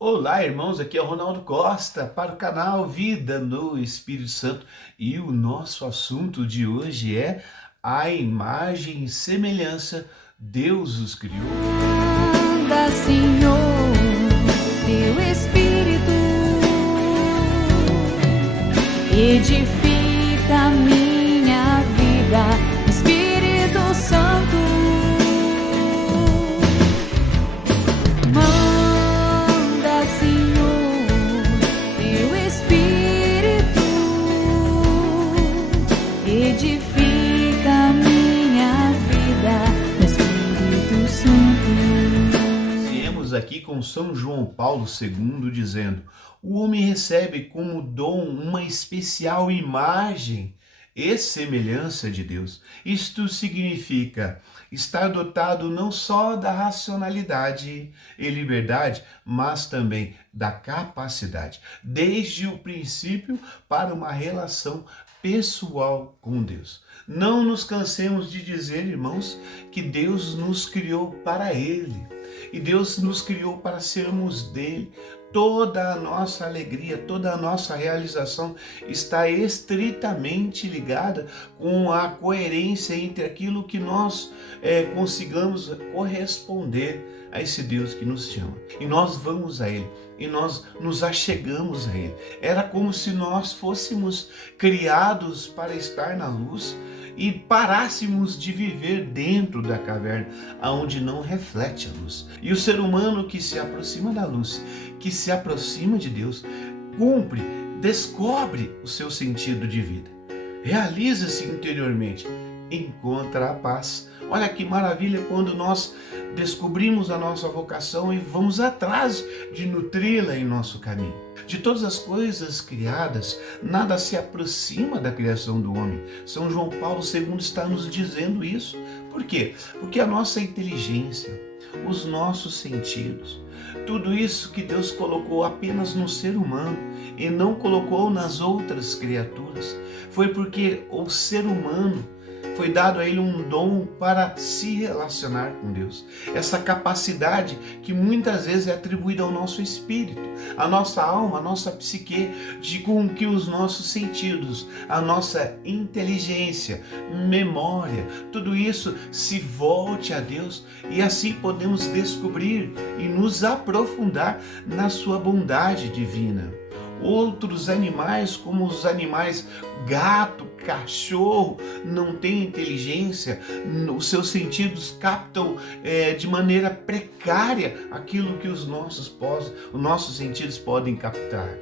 Olá, irmãos, aqui é o Ronaldo Costa para o canal Vida no Espírito Santo e o nosso assunto de hoje é a imagem e semelhança Deus os criou. Manda, Senhor, teu Espírito edifica minha vida, Espírito Santo. Manda, Senhor, teu Espírito edifica minha vida, Espírito Santo. Viemos aqui com São João Paulo II dizendo: o homem recebe como dom uma especial imagem e semelhança de Deus. Isto significa estar dotado não só da racionalidade e liberdade, mas também da capacidade, desde o princípio, para uma relação pessoal com Deus. Não nos cansemos de dizer, irmãos, que Deus nos criou para Ele. E Deus nos criou para sermos dele. Toda a nossa alegria, toda a nossa realização está estritamente ligada com a coerência entre aquilo que nós consigamos corresponder a esse Deus que nos chama. E nós vamos a Ele, e nós nos achegamos a Ele. Era como se nós fôssemos criados para estar na luz e parássemos de viver dentro da caverna, aonde não reflete a luz. E o ser humano que se aproxima da luz, que se aproxima de Deus, cumpre, descobre o seu sentido de vida, realiza-se interiormente, encontra a paz. Olha que maravilha quando nós descobrimos a nossa vocação e vamos atrás de nutri-la em nosso caminho. De todas as coisas criadas, nada se aproxima da criação do homem. São João Paulo II está nos dizendo isso. Por quê? Porque a nossa inteligência, os nossos sentidos, tudo isso que Deus colocou apenas no ser humano e não colocou nas outras criaturas, foi porque o ser humano foi dado a ele um dom para se relacionar com Deus. Essa capacidade que muitas vezes é atribuída ao nosso espírito, à nossa alma, à nossa psique, de com que os nossos sentidos, a nossa inteligência, memória, tudo isso se volte a Deus e assim podemos descobrir e nos aprofundar na sua bondade divina. Outros animais, como os animais gato, cachorro, não têm inteligência, os seus sentidos captam de maneira precária aquilo que os nossos sentidos podem captar.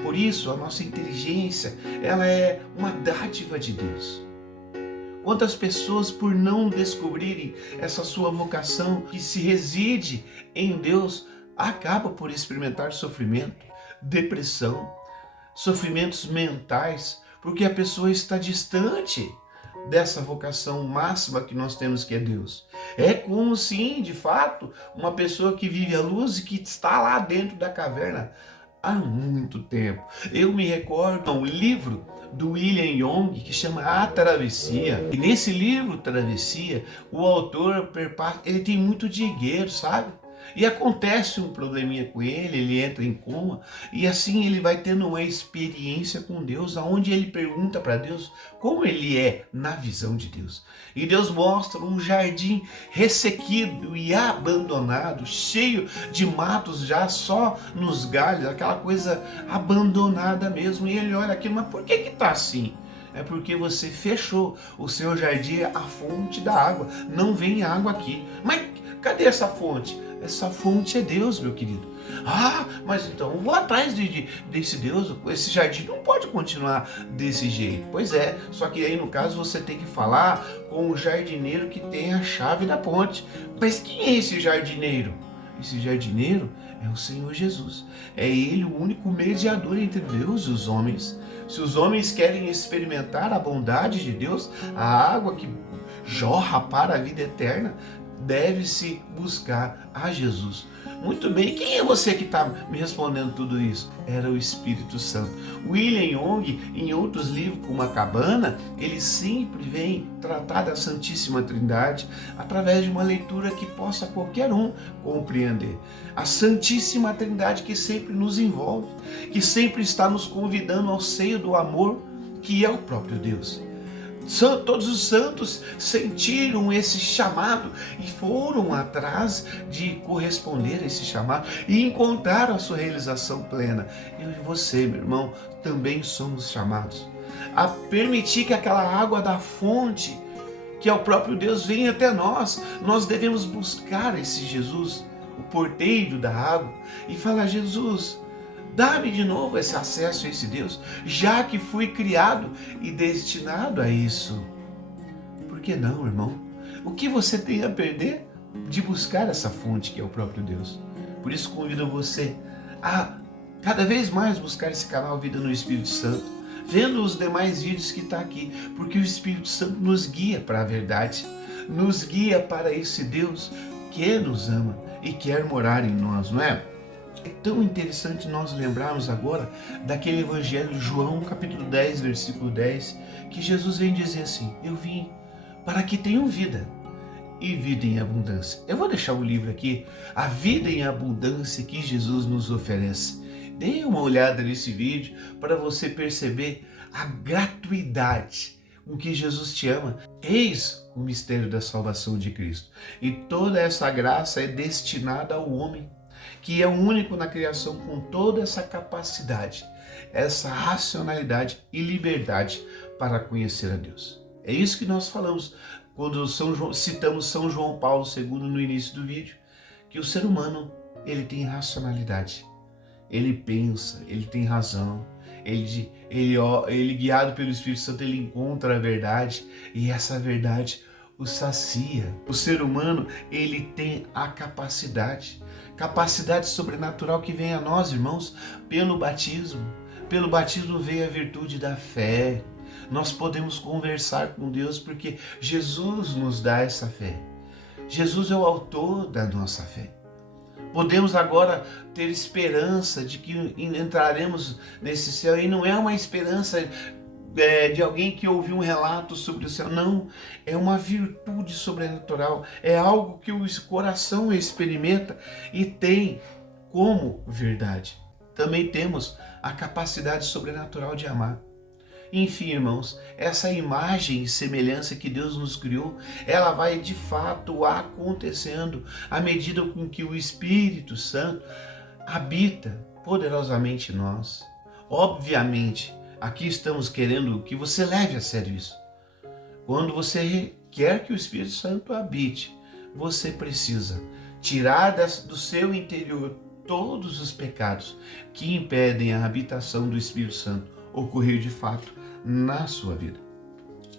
Por isso, a nossa inteligência, ela é uma dádiva de Deus. Quantas pessoas, por não descobrirem essa sua vocação que se reside em Deus, acabam por experimentar sofrimento, depressão, sofrimentos mentais, porque a pessoa está distante dessa vocação máxima que nós temos, que é Deus. É como se, de fato, uma pessoa que vive a luz e que está lá dentro da caverna há muito tempo. Eu me recordo um livro do William Young que chama A Travessia. E nesse livro, Travessia, o autor ele tem muito dinheiro, sabe? E acontece um probleminha com ele entra em coma, e assim ele vai tendo uma experiência com Deus, aonde ele pergunta para Deus como ele é na visão de Deus. E Deus mostra um jardim ressequido e abandonado, cheio de matos já só nos galhos, aquela coisa abandonada mesmo. E ele olha aquilo, mas por que está assim? É porque você fechou o seu jardim, a fonte da água. Não vem água aqui. Mas cadê essa fonte? Essa fonte é Deus, meu querido. Ah, mas então eu vou atrás desse Deus. Esse jardim não pode continuar desse jeito. Pois é, só que aí no caso você tem que falar com o jardineiro que tem a chave da ponte. Mas quem é esse jardineiro? Esse jardineiro é o Senhor Jesus. É Ele o único mediador entre Deus e os homens. Se os homens querem experimentar a bondade de Deus, a água que jorra para a vida eterna, deve-se buscar a Jesus. Muito bem, quem é você que está me respondendo tudo isso? Era o Espírito Santo. William Young, em outros livros, como A Cabana, ele sempre vem tratar da Santíssima Trindade através de uma leitura que possa qualquer um compreender. A Santíssima Trindade que sempre nos envolve, que sempre está nos convidando ao seio do amor, que é o próprio Deus. Todos os santos sentiram esse chamado e foram atrás de corresponder a esse chamado e encontraram a sua realização plena. Eu e você, meu irmão, também somos chamados a permitir que aquela água da fonte, que é o próprio Deus, venha até nós. Nós devemos buscar esse Jesus, o porteiro da água, e falar: Jesus, dá-me de novo esse acesso a esse Deus, já que fui criado e destinado a isso. Por que não, irmão? O que você tem a perder de buscar essa fonte que é o próprio Deus? Por isso convido você a cada vez mais buscar esse canal Vida no Espírito Santo, vendo os demais vídeos que está aqui, porque o Espírito Santo nos guia para a verdade, nos guia para esse Deus que nos ama e quer morar em nós, não é? É tão interessante nós lembrarmos agora daquele evangelho de João, capítulo 10, versículo 10, que Jesus vem dizer assim: eu vim para que tenham vida e vida em abundância. Eu vou deixar o livro aqui, A Vida em Abundância que Jesus nos oferece. Dê uma olhada nesse vídeo para você perceber a gratuidade com que Jesus te ama. Eis o mistério da salvação de Cristo. E toda essa graça é destinada ao homem, que é o único na criação com toda essa capacidade, essa racionalidade e liberdade para conhecer a Deus. É isso que nós falamos quando citamos São João Paulo II no início do vídeo, que o ser humano, ele tem racionalidade, ele pensa, ele tem razão, ele guiado pelo Espírito Santo, ele encontra a verdade e essa verdade o sacia. O ser humano, ele tem a capacidade sobrenatural que vem a nós, irmãos, pelo batismo. Pelo batismo veio a virtude da fé. Nós podemos conversar com Deus porque Jesus nos dá essa fé. Jesus é o autor da nossa fé. Podemos agora ter esperança de que entraremos nesse céu, e não é uma esperança de alguém que ouviu um relato sobre o céu, não, é uma virtude sobrenatural, é algo que o coração experimenta e tem como verdade. Também temos a capacidade sobrenatural de amar. Enfim, irmãos, essa imagem e semelhança que Deus nos criou, ela vai de fato acontecendo à medida com que o Espírito Santo habita poderosamente em nós. Obviamente, aqui estamos querendo que você leve a sério isso. Quando você quer que o Espírito Santo habite, você precisa tirar do seu interior todos os pecados que impedem a habitação do Espírito Santo ocorrer de fato na sua vida.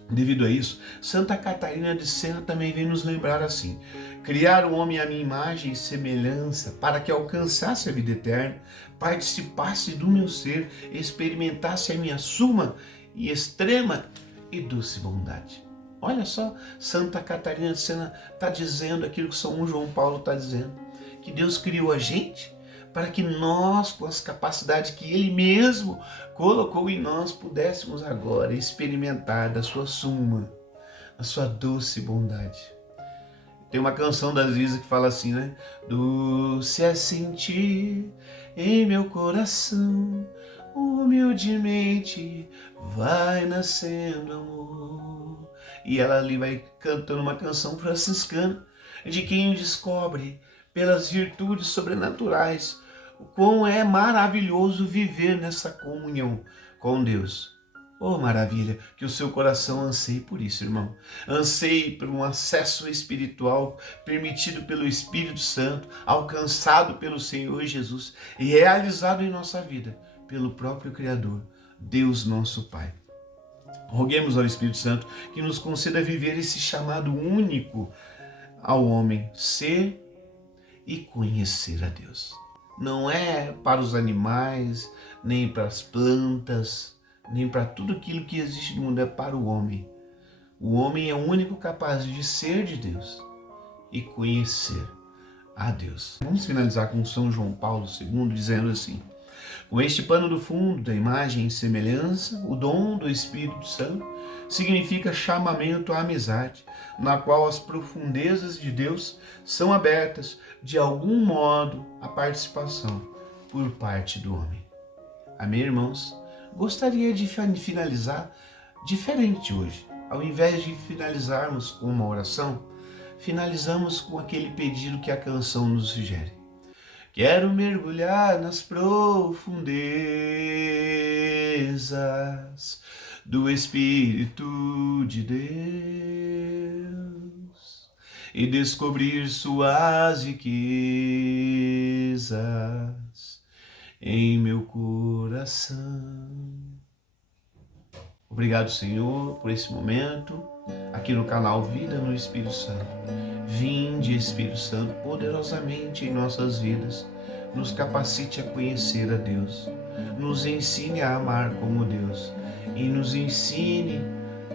Devido a isso, Santa Catarina de Sena também vem nos lembrar assim: criar o homem à minha imagem e semelhança, para que alcançasse a vida eterna, participasse do meu ser, experimentasse a minha suma e extrema e doce bondade. Olha só, Santa Catarina de Sena está dizendo aquilo que São João Paulo está dizendo, que Deus criou a gente para que nós, com as capacidades que Ele mesmo colocou em nós, pudéssemos agora experimentar da sua suma, da sua doce bondade. Tem uma canção da Ziza que fala assim, né? Doce é sentir em meu coração, humildemente vai nascendo amor. E ela ali vai cantando uma canção franciscana de quem descobre pelas virtudes sobrenaturais o quão é maravilhoso viver nessa comunhão com Deus. Oh, maravilha, que o seu coração anseie por isso, irmão. Anseie por um acesso espiritual permitido pelo Espírito Santo, alcançado pelo Senhor Jesus e realizado em nossa vida pelo próprio Criador, Deus nosso Pai. Roguemos ao Espírito Santo que nos conceda viver esse chamado único ao homem, ser e conhecer a Deus. Não é para os animais, nem para as plantas, nem para tudo aquilo que existe no mundo, é para o homem. O homem é o único capaz de ser de Deus e conhecer a Deus. Vamos finalizar com São João Paulo II dizendo assim: com este pano do fundo da imagem e semelhança, o dom do Espírito Santo significa chamamento à amizade, na qual as profundezas de Deus são abertas, de algum modo, à participação por parte do homem. Amém, irmãos? Gostaria de finalizar diferente hoje. Ao invés de finalizarmos com uma oração, finalizamos com aquele pedido que a canção nos sugere. Quero mergulhar nas profundezas do Espírito de Deus e descobrir suas riquezas em meu coração. Obrigado, Senhor, por esse momento aqui no canal Vida no Espírito Santo. Vinde, Espírito Santo, poderosamente em nossas vidas, nos capacite a conhecer a Deus, nos ensine a amar como Deus e nos ensine,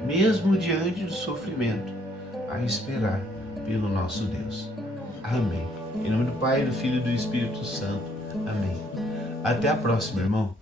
mesmo diante do sofrimento, a esperar pelo nosso Deus. Amém. Em nome do Pai, do Filho e do Espírito Santo. Amém. Até a próxima, irmão.